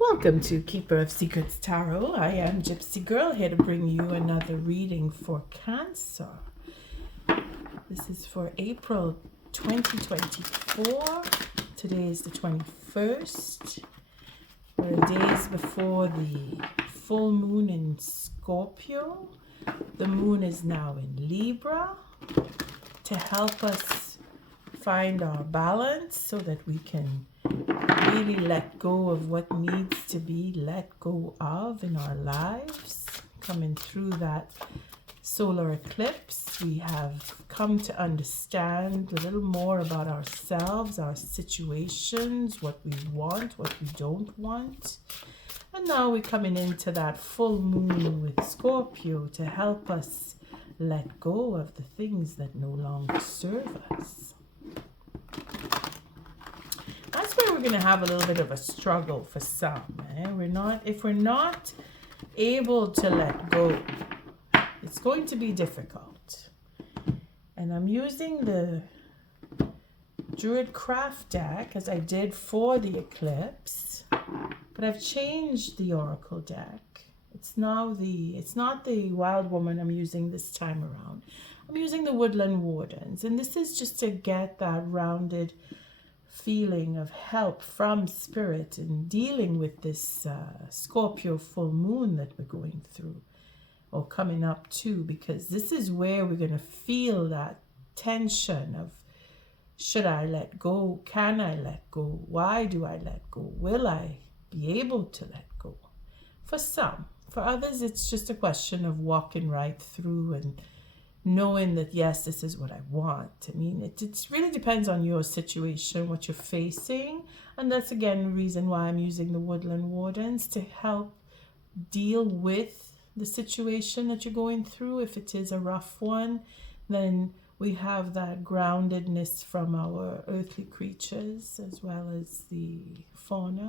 Welcome to Keeper of Secrets Tarot. I am Gypsy Girl, here to bring you another reading for Cancer. This is for April 2024. Today is the 21st. We're days before the full moon in Scorpio. The moon is now in Libra to help us find our balance so that we can really let go of what needs to be let go of in our lives. Coming through that solar eclipse, we have come to understand a little more about ourselves, our situations, what we want, what we don't want. And now we're coming into that full moon with Scorpio to help us let go of the things that no longer serve us. That's where we're going to have a little bit of a struggle for some. If we're not able to let go, it's going to be difficult. And I'm using the Druid Craft deck as I did for the eclipse, but I've changed the Oracle deck. It's not the Wild Woman I'm using this time around. I'm using the Woodland Wardens, and this is just to get that rounded feeling of help from spirit in dealing with this Scorpio full moon that we're going through or coming up to, because this is where we're going to feel that tension of, should I let go? Can I let go? Why do I let go? Will I be able to let go? For some. For others, it's just a question of walking right through and knowing that, yes, this is what I want. I mean, it really depends on your situation, what you're facing. And that's, again, the reason why I'm using the Woodland Wardens to help deal with the situation that you're going through. If it is a rough one, then we have that groundedness from our earthly creatures as well as the fauna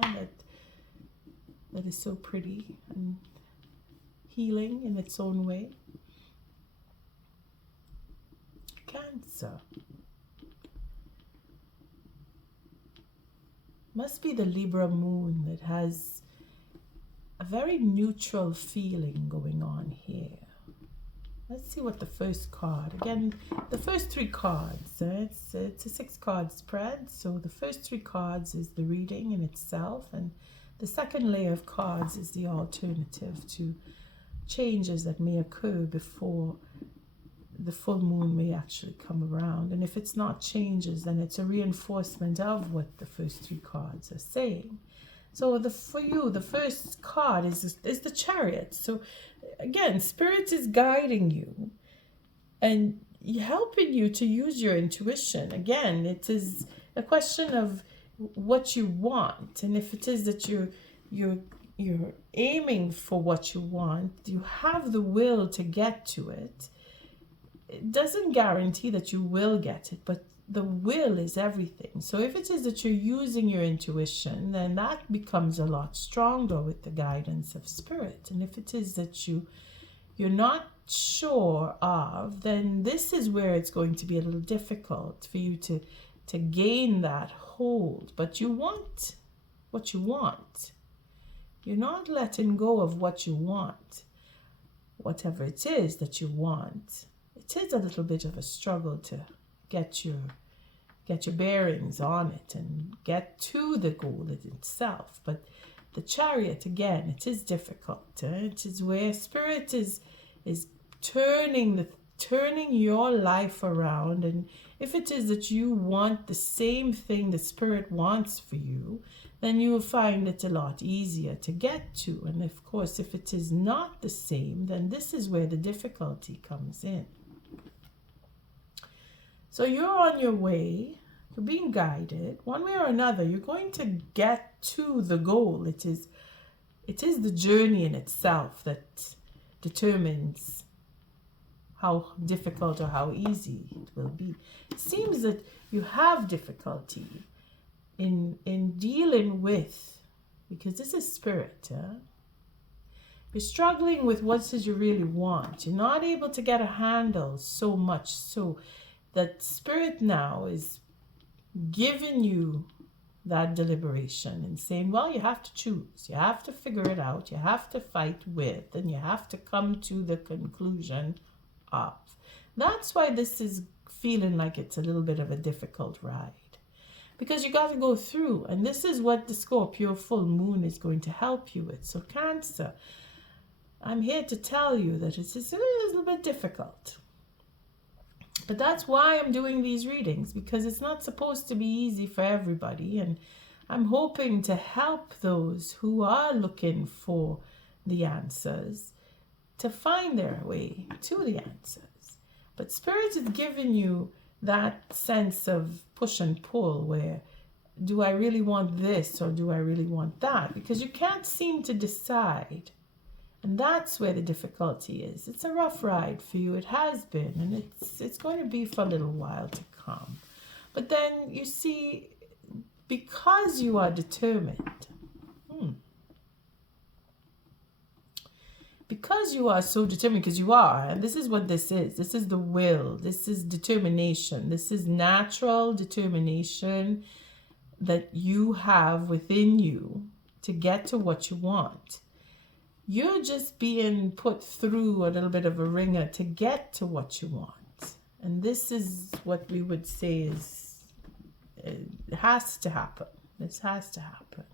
that is so pretty and healing in its own way. Cancer. Must be the Libra moon that has a very neutral feeling going on here. Let's see what the first card. Again, the first three cards. It's a 6-card spread, so the first 3 cards is the reading in itself, and the second layer of cards is the alternative to changes that may occur before the full moon may actually come around. And if it's not changes, then it's a reinforcement of what the first 3 cards are saying. So for you, the first card is the Chariot. So again, Spirit is guiding you and helping you to use your intuition. Again, it is a question of what you want. And if it is that you're aiming for what you want, you have the will to get to it. It doesn't guarantee that you will get it, but the will is everything. So if it is that you're using your intuition, then that becomes a lot stronger with the guidance of spirit. And if it is that you're not sure of, then this is where it's going to be a little difficult for you to gain that hold. But you want what you want. You're not letting go of what you want. Whatever it is that you want, it is a little bit of a struggle to get your bearings on it and get to the goal itself. But the Chariot, again, it is difficult. It is where spirit is turning your life around. And if it is that you want the same thing the spirit wants for you, then you will find it a lot easier to get to. And of course, if it is not the same, then this is where the difficulty comes in. So you're on your way, you're being guided. One way or another, you're going to get to the goal. It is the journey in itself that determines how difficult or how easy it will be. It seems that you have difficulty in dealing with, because this is spirit, you're struggling with what it is you really want. You're not able to get a handle so much so that spirit now is giving you that deliberation and saying, well, you have to choose, you have to figure it out, you have to fight with, and you have to come to the conclusion of. That's why this is feeling like it's a little bit of a difficult ride, because you got to go through, and this is what the Scorpio full moon is going to help you with. So Cancer, I'm here to tell you that it's a little bit difficult. But that's why I'm doing these readings, because it's not supposed to be easy for everybody. And I'm hoping to help those who are looking for the answers to find their way to the answers. But Spirit is giving you that sense of push and pull, where do I really want this or do I really want that? Because you can't seem to decide. And that's where the difficulty is. It's a rough ride for you. It has been, and it's going to be for a little while to come. But then you see, because you are determined, because you are so determined, because you are, and this is what this is. This is the will. This is determination. This is natural determination that you have within you to get to what you want. You're just being put through a little bit of a ringer to get to what you want. And this is what we would say is, it has to happen. This has to happen.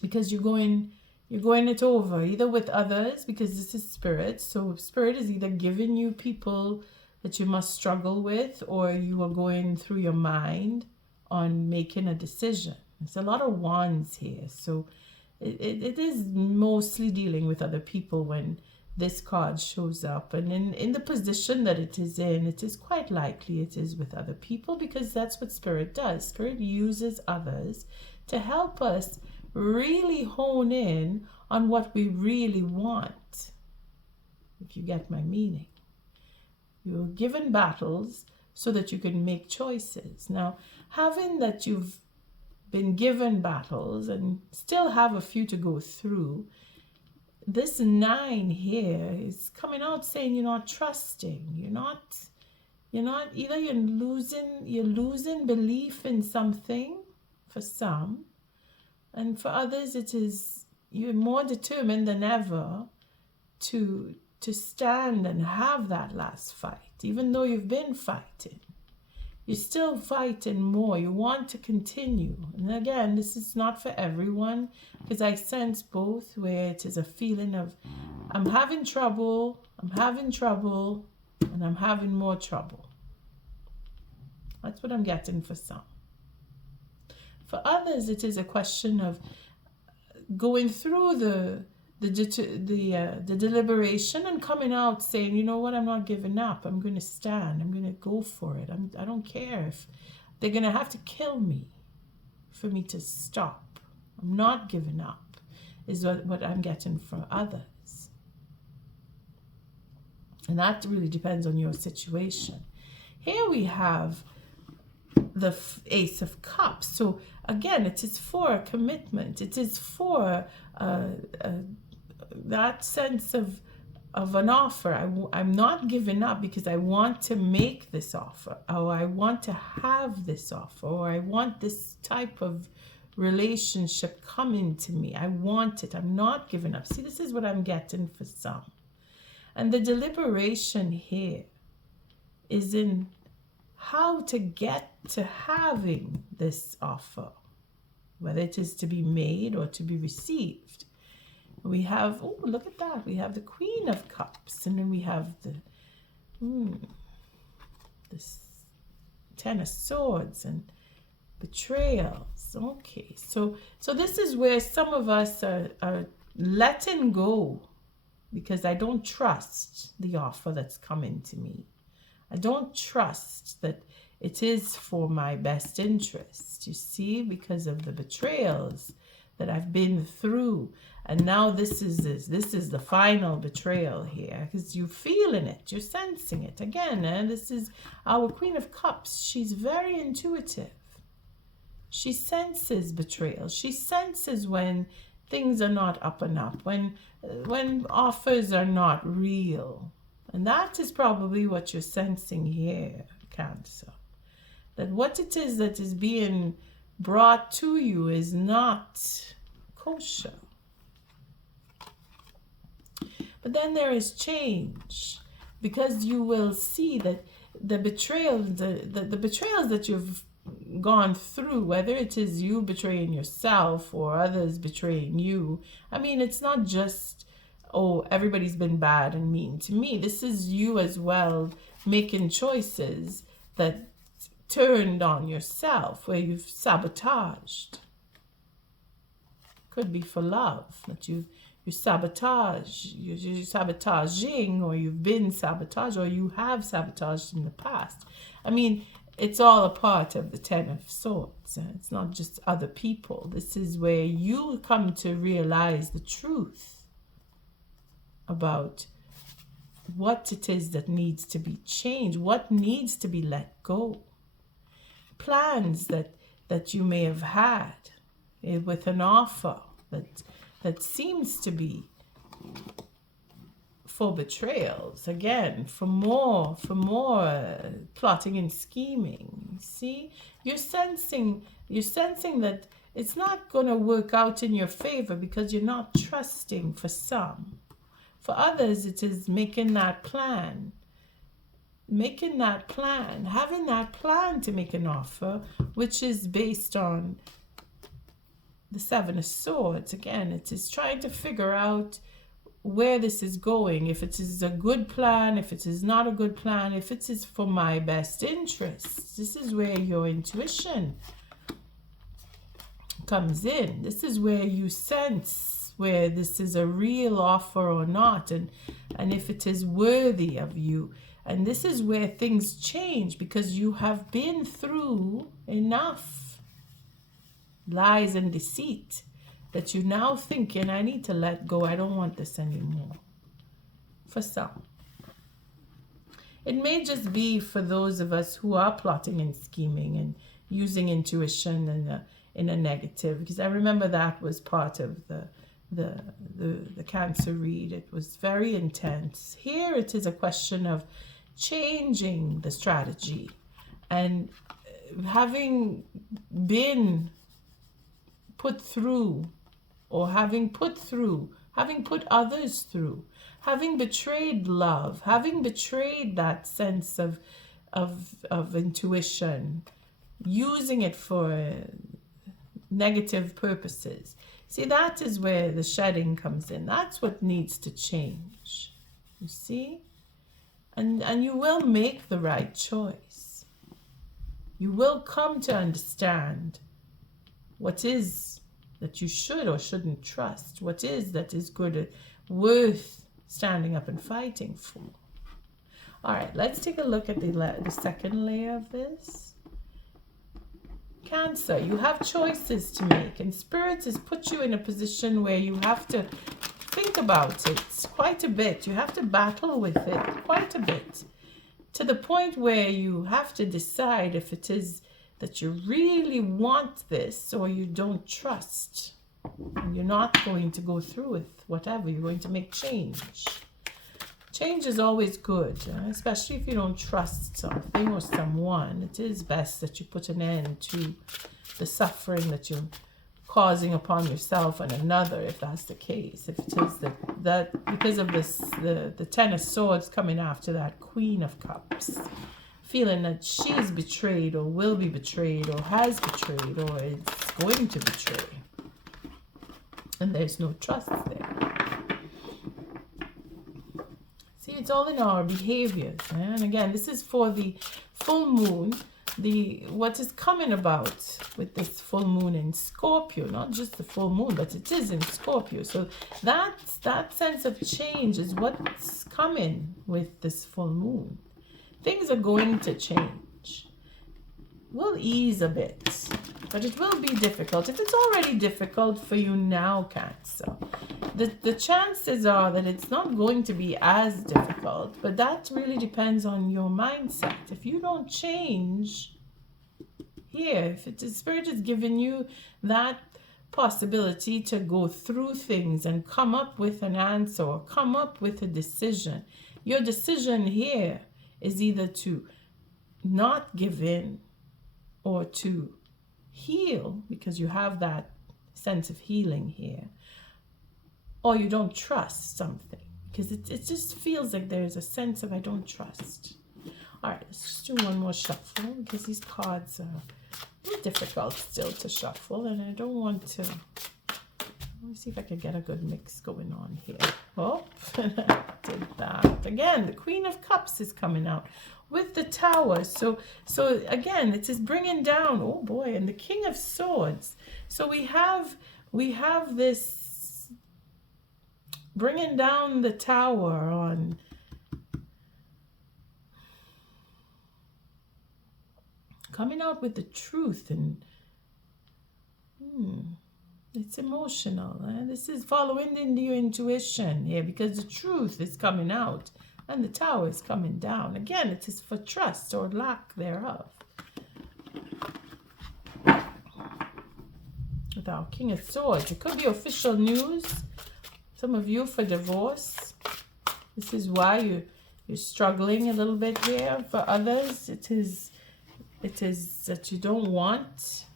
Because you're going it over, either with others, because this is Spirit. So Spirit is either giving you people that you must struggle with, or you are going through your mind on making a decision. There's a lot of wands here. So it is mostly dealing with other people when this card shows up. And in the position that it is in, it is quite likely it is with other people, because that's what Spirit does. Spirit uses others to help us really hone in on what we really want, if you get my meaning. You're given battles so that you can make choices. Now, having that you've been given battles and still have a few to go through, this 9 here is coming out saying you're not trusting. You're not either you're losing belief in something for some, and for others it is you're more determined than ever to stand and have that last fight, even though you've been fighting. You're still fighting more. You want to continue. And again, this is not for everyone, because I sense both, where it is a feeling of I'm having trouble, and I'm having more trouble. That's what I'm getting for some. For others, it is a question of going through the deliberation and coming out saying, you know what, I'm not giving up. I'm going to stand. I'm going to go for it. I don't care if they're going to have to kill me for me to stop. I'm not giving up, is what I'm getting for others. And that really depends on your situation. Here we have the Ace of Cups. So again, it is for a commitment. It is for that sense of an offer. I'm not giving up because I want to make this offer, or I want to have this offer, or I want this type of relationship coming to me. I want it. I'm not giving up. See, this is what I'm getting for some. And the deliberation here is in how to get to having this offer, whether it is to be made or to be received. We have, oh, look at that. We have the Queen of Cups, and then we have this Ten of Swords and betrayals. Okay, so this is where some of us are letting go, because I don't trust the offer that's coming to me. I don't trust that it is for my best interest, you see, because of the betrayals that I've been through. And now this is the final betrayal here, because you're feeling it, you're sensing it. Again, this is our Queen of Cups. She's very intuitive. She senses betrayal. She senses when things are not up and up, when offers are not real. And that is probably what you're sensing here, Cancer. that what it is that is being brought to you is not kosher. But then there is change, because you will see that the betrayals that you've gone through, whether it is you betraying yourself or others betraying you, I mean, it's not just, oh, everybody's been bad and mean to me. This is you as well making choices that turned on yourself, where you've sabotaged. Could be for love, that you sabotage, you're sabotaging, or you've been sabotaged, or you have sabotaged in the past. I mean, it's all a part of the Ten of Swords. It's not just other people. This is where you come to realize the truth about what it is that needs to be changed, what needs to be let go. Plans that you may have had with an offer that seems to be for betrayals, again, for more plotting and scheming. See, you're sensing that it's not going to work out in your favor because you're not trusting for some. For others, it is making that plan, having that plan to make an offer, which is based on the Seven of Swords. Again, it is trying to figure out where this is going, if it is a good plan, if it is not a good plan, if it is for my best interests. This is where your intuition comes in. This is where you sense where this is a real offer or not, and if it is worthy of you. And this is where things change, because you have been through enough lies and deceit that you're now thinking, I need to let go. I don't want this anymore. For some. It may just be for those of us who are plotting and scheming and using intuition in a negative, because I remember that was part of the Cancer read. It was very intense. Here it is a question of changing the strategy, and having been put through, or having put others through, having betrayed love, having betrayed that sense of intuition, using it for negative purposes. See, that is where the shedding comes in. That's what needs to change. You see? And you will make the right choice. You will come to understand what is that you should or shouldn't trust. What is that is good, worth standing up and fighting for. All right, let's take a look at the second layer of this. Cancer, you have choices to make, and Spirit has put you in a position where you have to think about it quite a bit. You have to battle with it quite a bit, to the point where you have to decide if it is that you really want this or you don't trust. And you're not going to go through with whatever. You're going to make change. Change is always good, especially if you don't trust something or someone. It is best that you put an end to the suffering that you're causing upon yourself and another, if that's the case. If it is that because of this, the Ten of Swords coming after that Queen of Cups, feeling that she's betrayed or will be betrayed or has betrayed or is going to betray. And there's no trust there. See, it's all in our behaviors. And again, this is for the full moon, what is coming about with this full moon in Scorpio, not just the full moon, but it is in Scorpio. So that sense of change is what's coming with this full moon. Things are going to change. We'll ease a bit, but it will be difficult. If it's already difficult for you now, Cancer, the chances are that it's not going to be as difficult, but that really depends on your mindset. If you don't change here, if it is Spirit is giving you that possibility to go through things and come up with an answer or come up with a decision, your decision here is either to not give in or to heal, because you have that sense of healing here, or you don't trust something, because it just feels like there's a sense of I don't trust. All right, let's just do one more shuffle, because these cards are a little difficult still to shuffle, and I don't want to. Let me see if I can get a good mix going on here. Oh, did that. Again, the Queen of Cups is coming out with the Tower. So again, it is bringing down, oh boy, and the King of Swords. So we have this bringing down the Tower on coming out with the truth, and it's emotional. This is following into your intuition here, because the truth is coming out and the Tower is coming down. Again, it is for trust or lack thereof. With our King of Swords, it could be official news. Some of you for divorce. This is why you're struggling a little bit here. For others, it is that you don't want.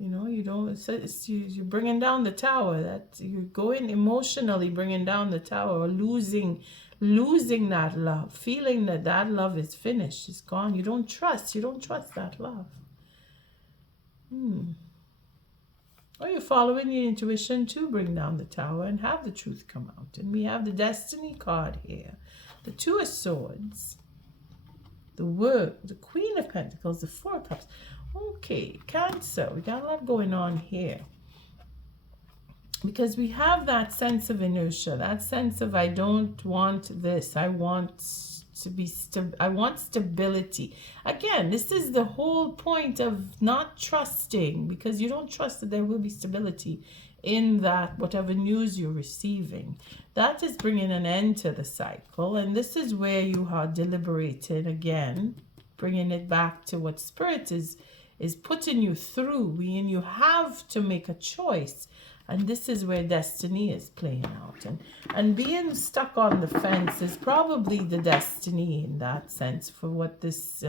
You know, you don't. You're bringing down the Tower. That you're going emotionally bringing down the Tower, or losing that love, feeling that love is finished, it's gone. You don't trust that love. Or you're following your intuition to bring down the Tower and have the truth come out. And we have the Destiny card here, the Two of Swords, the World, the Queen of Pentacles, the Four of Cups. Okay, Cancer, we got a lot going on here, because we have that sense of inertia, that sense of I don't want this, I want to be I want stability. Again, this is the whole point of not trusting, because you don't trust that there will be stability in that whatever news you're receiving. That is bringing an end to the cycle, and this is where you are deliberating again, bringing it back to what Spirit is putting you through, and you have to make a choice. And this is where destiny is playing out. And being stuck on the fence is probably the destiny in that sense for what this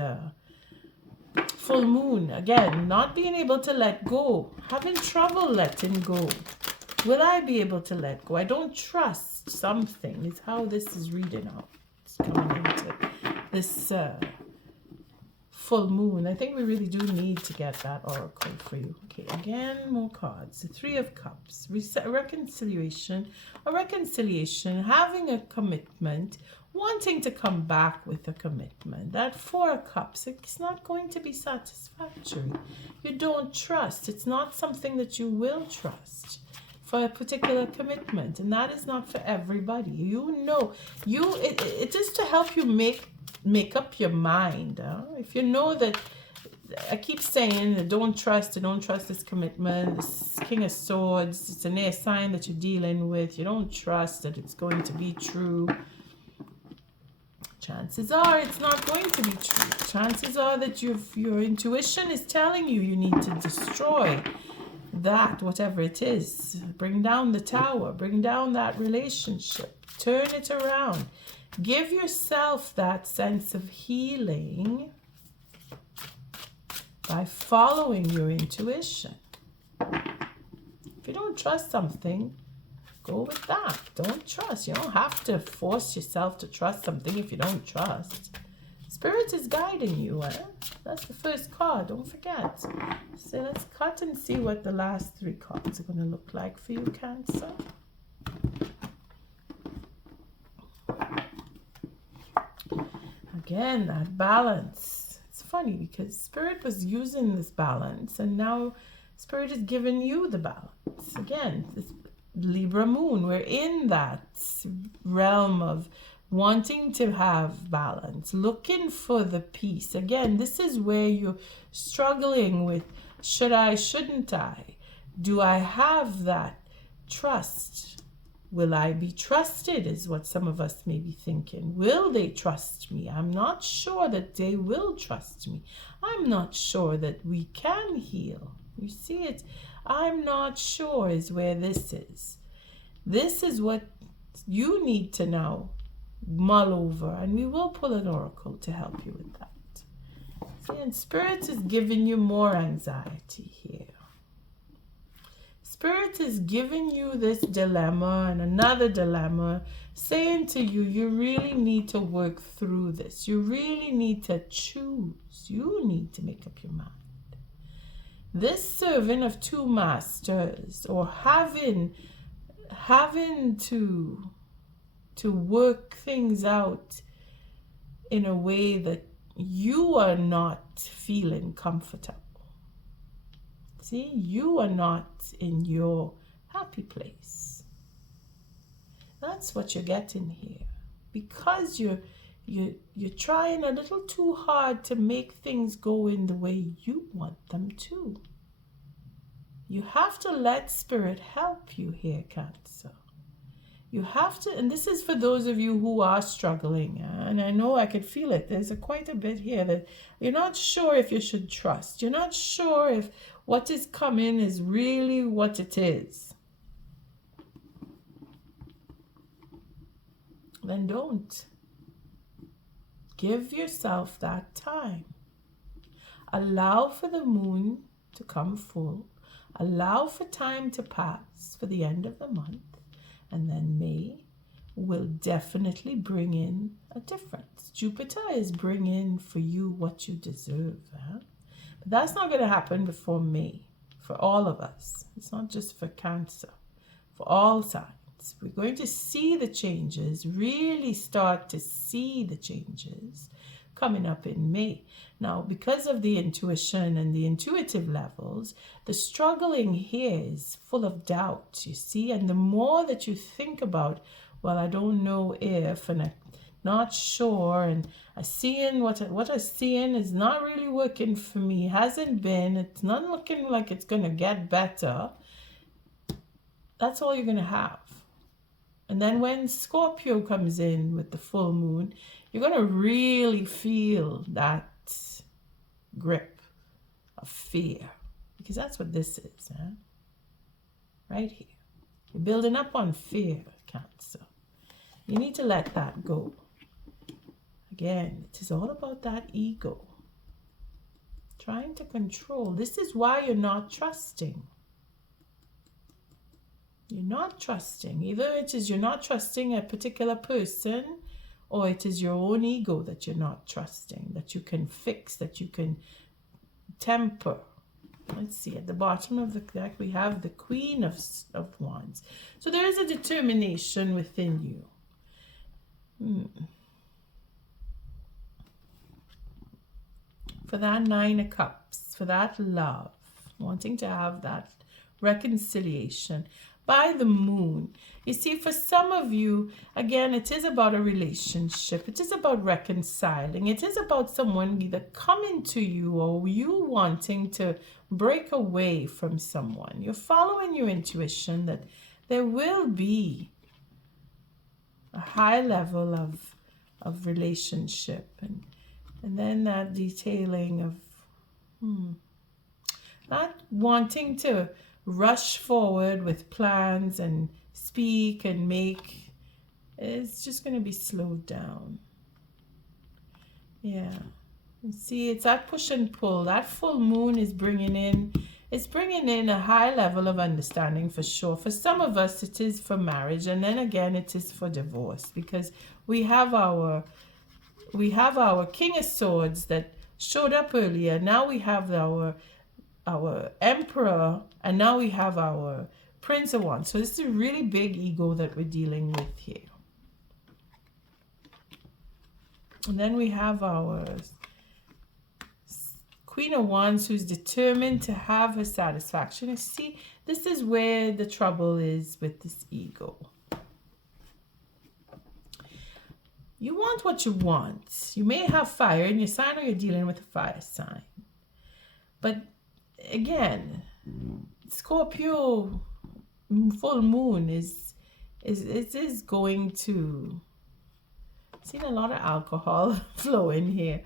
full moon, again, not being able to let go, having trouble letting go. Will I be able to let go? I don't trust something is how this is reading out. It's coming into this full moon. I think we really do need to get that oracle for you. Okay, again, more cards. The Three of Cups, reconciliation, having a commitment, wanting to come back with a commitment. That Four of Cups, it's not going to be satisfactory. You don't trust. It's not something that you will trust for a particular commitment, and that is not for everybody. You know, it is to help you make up your mind. If you know that, I keep saying, I don't trust this commitment, this King of Swords, it's an air sign that you're dealing with, you don't trust that it's going to be true. Chances are it's not going to be true. Chances are that your intuition is telling you need to destroy that, whatever it is. Bring down the Tower, bring down that relationship, turn it around. Give yourself that sense of healing by following your intuition. If you don't trust something, go with that. Don't trust. You don't have to force yourself to trust something if you don't trust. Spirit is guiding you. That's the first card. Don't forget. So let's cut and see what the last three cards are going to look like for you, Cancer. Again, that balance. It's funny because Spirit was using this balance, and now Spirit is giving you the balance. Again, this Libra moon, we're in that realm of wanting to have balance, looking for the peace. Again, this is where you're struggling with, should I, shouldn't I? Do I have that trust? Will I be trusted is what some of us may be thinking. Will they trust me? I'm not sure that they will trust me. I'm not sure that we can heal. You see it? I'm not sure is where this is. This is what you need to now mull over, and we will pull an oracle to help you with that. And Spirit is giving you more anxiety here. Spirit is giving you this dilemma and another dilemma, saying to you, you really need to work through this. You really need to choose. You need to make up your mind. This serving of two masters, or having to work things out in a way that you are not feeling comfortable. See, you are not in your happy place. That's what you're getting here. Because you're trying a little too hard to make things go in the way you want them to. You have to let Spirit help you here, Cancer. You have to, and this is for those of you who are struggling, and I know I could feel it. There's quite a bit here that you're not sure if you should trust. You're not sure if what is coming is really what it is. Then don't. Give yourself that time. Allow for the moon to come full. Allow for time to pass for the end of the month. And then May will definitely bring in a difference. Jupiter is bringing for you what you deserve. But that's not going to happen before May for all of us. It's not just for Cancer, for all signs. We're going to see the changes, really start to see the changes coming up in May. Now, because of the intuition and the intuitive levels, the struggling here is full of doubt, you see, and the more that you think about, well, I don't know if, and I'm not sure, and I seeing what I'm seeing is not really working for me, hasn't been, it's not looking like it's going to get better, that's all you're going to have. And then when Scorpio comes in with the full moon, you're going to really feel that grip of fear, because that's what this is, right here. You're building up on fear, Cancer. You need to let that go. Again, it is all about that ego. Trying to control. This is why you're not trusting. You're not trusting. Either it is you're not trusting a particular person, or it is your own ego that you're not trusting, that you can fix, that you can temper. Let's see, at the bottom of the deck, we have the Queen of Wands. So there is a determination within you. For that Nine of Cups, for that love, wanting to have that reconciliation by the moon. You see, for some of you, again, it is about a relationship. It is about reconciling. It is about someone either coming to you or you wanting to break away from someone. You're following your intuition that there will be a high level of relationship. And then that detailing of not wanting to rush forward with plans and speak and make. It's just going to be slowed down. Yeah. You see, it's that push and pull. That full moon is bringing in a high level of understanding for sure. For some of us, it is for marriage, and then again, it is for divorce, because we have our King of Swords that showed up earlier. Now we have our Emperor, and now we have our Prince of Wands. So this is a really big ego that we're dealing with here. And then we have our Queen of Wands, who's determined to have her satisfaction. You see, this is where the trouble is with this ego. You want what you want. You may have fire in your sign, or you're dealing with a fire sign. But again, Scorpio full moon is going to. I've seen a lot of alcohol flow in here.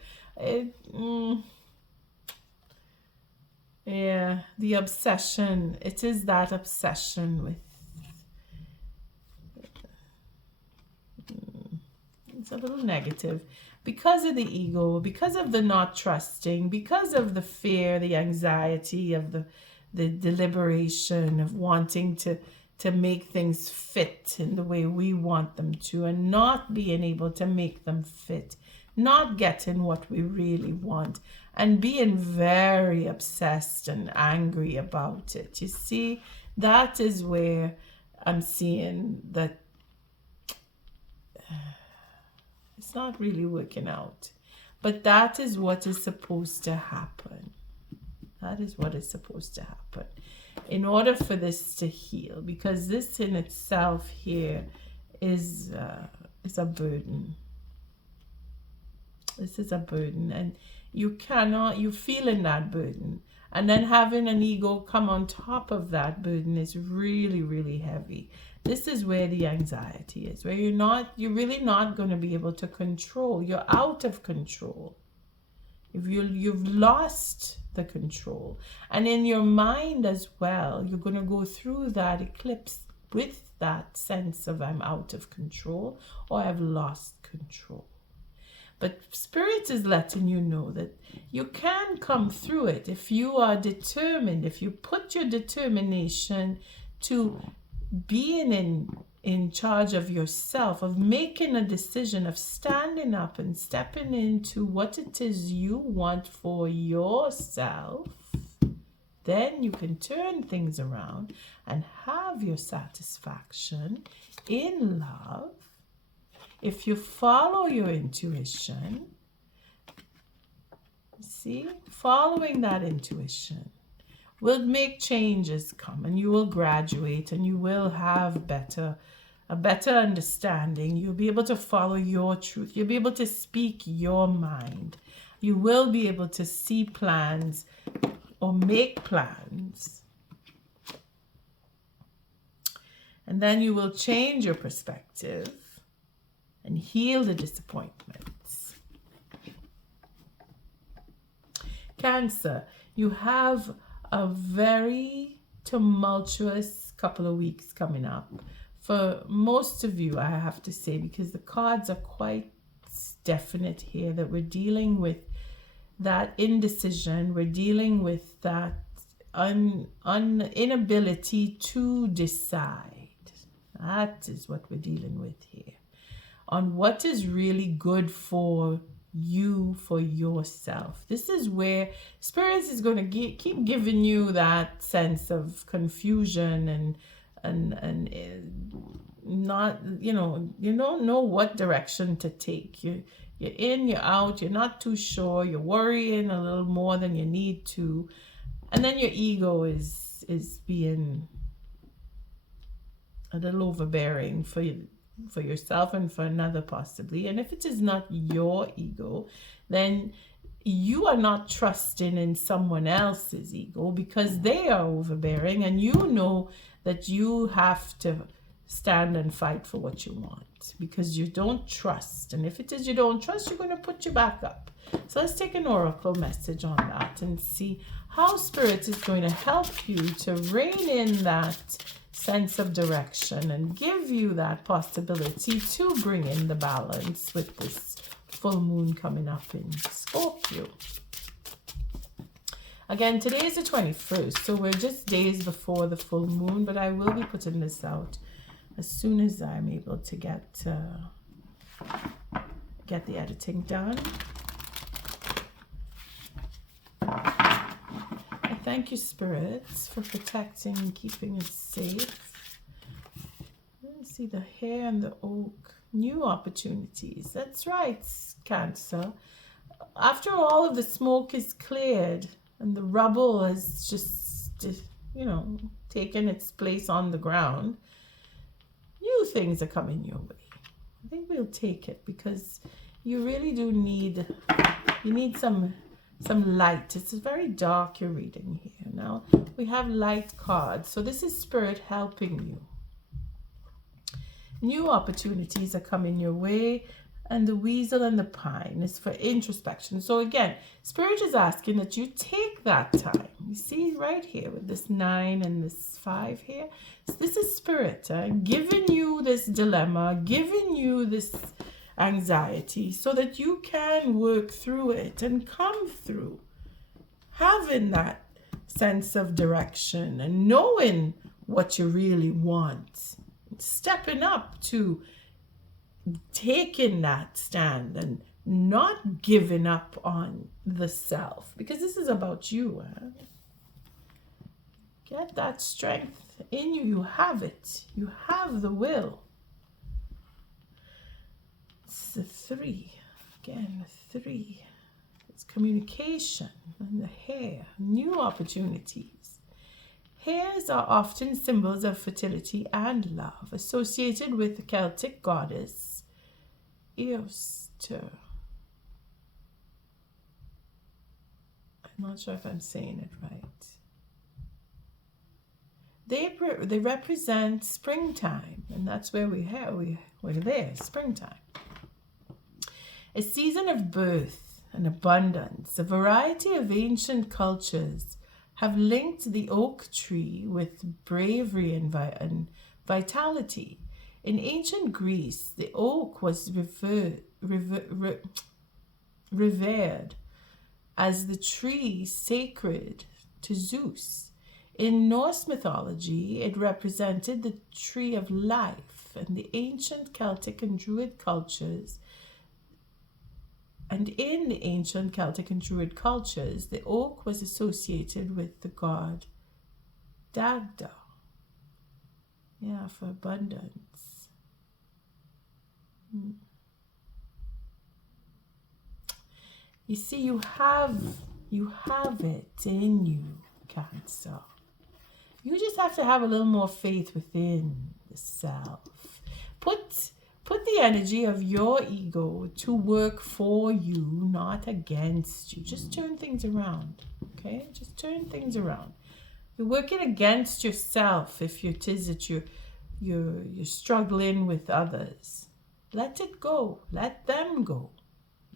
Yeah, the obsession. It is that obsession with. It's a little negative, because of the ego, because of the not trusting, because of the fear, the anxiety of the deliberation of wanting to make things fit in the way we want them to, and not being able to make them fit, not getting what we really want, and being very obsessed and angry about it. You see, that is where I'm seeing that it's not really working out. But that is what is supposed to happen. That is what is supposed to happen in order for this to heal, because this in itself here is a burden. This is a burden, and you feeling that burden, and then having an ego come on top of that burden is really, really heavy. This is where the anxiety is, where you're really not going to be able to control. You're out of control. If you've lost the control, and in your mind as well, you're going to go through that eclipse with that sense of I'm out of control or I've lost control. But Spirit is letting you know that you can come through it if you are determined, if you put your determination to being in charge of yourself, of making a decision, of standing up and stepping into what it is you want for yourself. Then you can turn things around and have your satisfaction in love. If you follow your intuition, see, following that intuition will make changes come, and you will graduate, and you will have a better understanding. You'll be able to follow your truth. You'll be able to speak your mind. You will be able to see plans or make plans. And then you will change your perspective and heal the disappointments. Cancer, you have a very tumultuous couple of weeks coming up. For most of you, I have to say, because the cards are quite definite here, that we're dealing with that indecision, we're dealing with that inability to decide. That is what we're dealing with here. On what is really good for you, for yourself. This is where Spirit is going to keep giving you that sense of confusion and not, you don't know what direction to take. You're in, you're out, you're not too sure, you're worrying a little more than you need to, and then your ego is being a little overbearing for yourself and for another possibly. And if it is not your ego, then you are not trusting in someone else's ego because they are overbearing, and you know that you have to stand and fight for what you want because you don't trust. And if it is you don't trust, you're going to put you back up. So let's take an oracle message on that and see how Spirit is going to help you to rein in that sense of direction and give you that possibility to bring in the balance with this full moon coming up in Scorpio. Again, today is the 21st, so we're just days before the full moon, but I will be putting this out as soon as I'm able to get the editing done. I thank you, spirits, for protecting and keeping us safe. Let's see the hare and the oak. New opportunities. That's right, Cancer. After all of the smoke is cleared and the rubble has just, taken its place on the ground, new things are coming your way. I think we'll take it because you really do need some light. It's very dark you're reading here. Now we have light cards. So this is Spirit helping you. New opportunities are coming your way, and the weasel and the pine is for introspection. So again, Spirit is asking that you take that time. You see right here with this 9 and this 5 here. So this is Spirit giving you this dilemma, giving you this anxiety so that you can work through it and come through having that sense of direction and knowing what you really want, stepping up to taking that stand and not giving up on the self, because this is about you. Get that strength in you. You have it. You have the will. It's the 3. Again, the 3. It's communication and the hare. New opportunities. Hares are often symbols of fertility and love, associated with the Celtic goddess Eoster. I'm not sure if I'm saying it right. They represent springtime, and that's where we're there, springtime. A season of birth and abundance. A variety of ancient cultures have linked the oak tree with bravery and vitality. In ancient Greece, the oak was revered as the tree sacred to Zeus. In Norse mythology, it represented the tree of life, and the ancient Celtic and Druid cultures. And in the ancient Celtic and Druid cultures, the oak was associated with the god Dagda. Yeah, for abundance. You see, you have it in you, Cancer. You just have to have a little more faith within the self. Put the energy of your ego to work for you, not against you. Just turn things around, okay? Just turn things around. You're working against yourself if it is that you're struggling with others. Let it go. Let them go.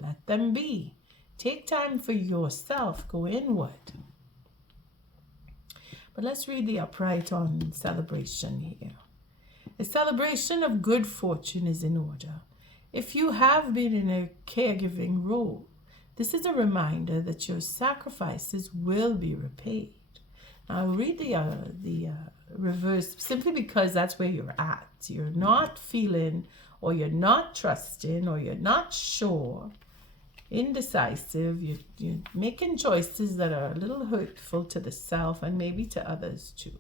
Let them be. Take time for yourself. Go inward. But let's read the upright on celebration here. A celebration of good fortune is in order. If you have been in a caregiving role, this is a reminder that your sacrifices will be repaid. Now, I'll read the reverse simply because that's where you're at. You're not feeling, or you're not trusting, or you're not sure, indecisive. You're making choices that are a little hurtful to the self and maybe to others too.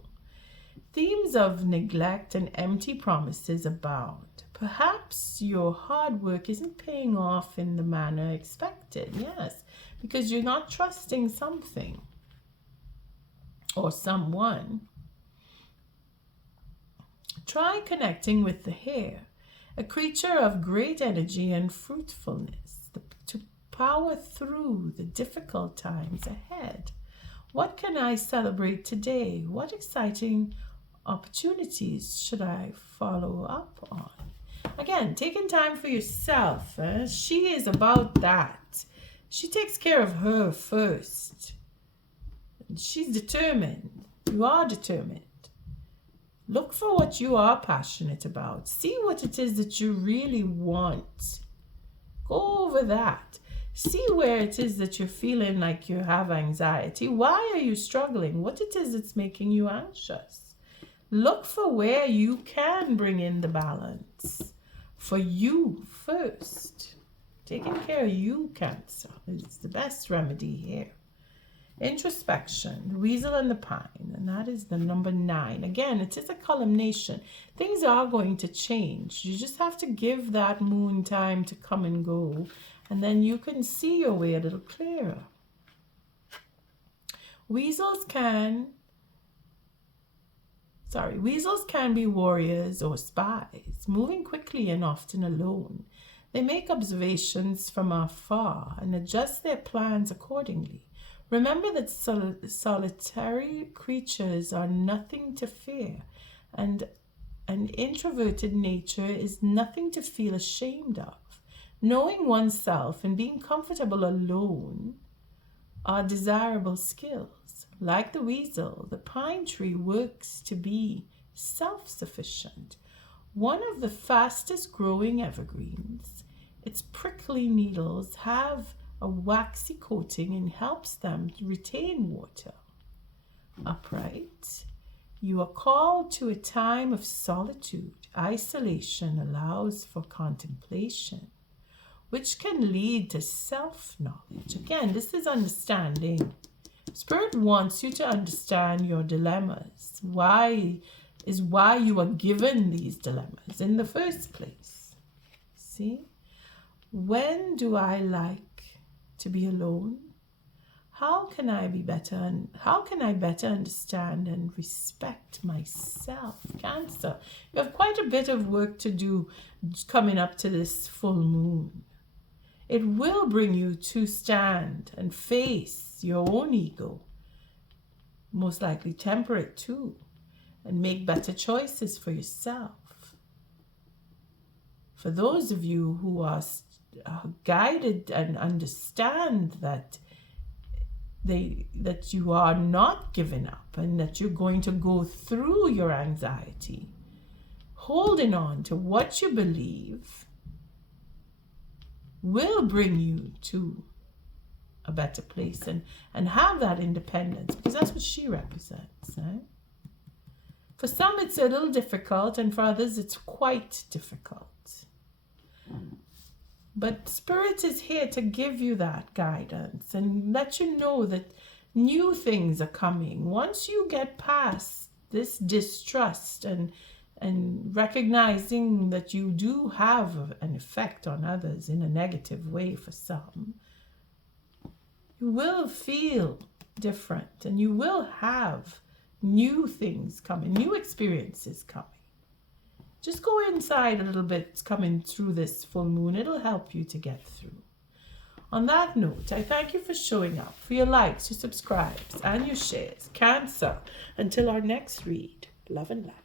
Themes of neglect and empty promises abound. Perhaps your hard work isn't paying off in the manner expected. Yes, because you're not trusting something or someone. Try connecting with the hare, a creature of great energy and fruitfulness, to power through the difficult times ahead. What can I celebrate today? What exciting opportunities should I follow up on? Again, taking time for yourself. She is about that. She takes care of her first. She's determined. You are determined. Look for what you are passionate about. See what it is that you really want. Go over that. See where it is that you're feeling like you have anxiety. Why are you struggling? What it is that's making you anxious. Look for where you can bring in the balance. For you first. Taking care of you, Cancer, is the best remedy here. Introspection, the weasel and the pine, and that is the number 9. Again, it is a culmination. Things are going to change. You just have to give that moon time to come and go, and then you can see your way a little clearer. Weasels can be warriors or spies, moving quickly and often alone. They make observations from afar and adjust their plans accordingly. Remember that solitary creatures are nothing to fear, and an introverted nature is nothing to feel ashamed of. Knowing oneself and being comfortable alone are desirable skills. Like the weasel, the pine tree works to be self-sufficient. One of the fastest growing evergreens, its prickly needles have a waxy coating and helps them to retain water. Upright, you are called to a time of solitude. Isolation allows for contemplation, which can lead to self-knowledge. Again, this is understanding. Spirit wants you to understand your dilemmas. Why you are given these dilemmas in the first place. See? When do I like to be alone? How can I better understand and respect myself? Cancer, you have quite a bit of work to do coming up to this full moon. It will bring you to stand and face your own ego, most likely temper it too, and make better choices for yourself. For those of you who are guided and understand that you are not giving up and that you're going to go through your anxiety, holding on to what you believe will bring you to a better place and have that independence, because that's what she represents. Right? For some it's a little difficult, and for others it's quite difficult. But Spirit is here to give you that guidance and let you know that new things are coming. Once you get past this distrust and recognizing that you do have an effect on others in a negative way for some, you will feel different and you will have new things coming, new experiences coming. Just go inside a little bit coming through this full moon. It'll help you to get through. On that note, I thank you for showing up, for your likes, your subscribes, and your shares. Cancer, until our next read, love and light.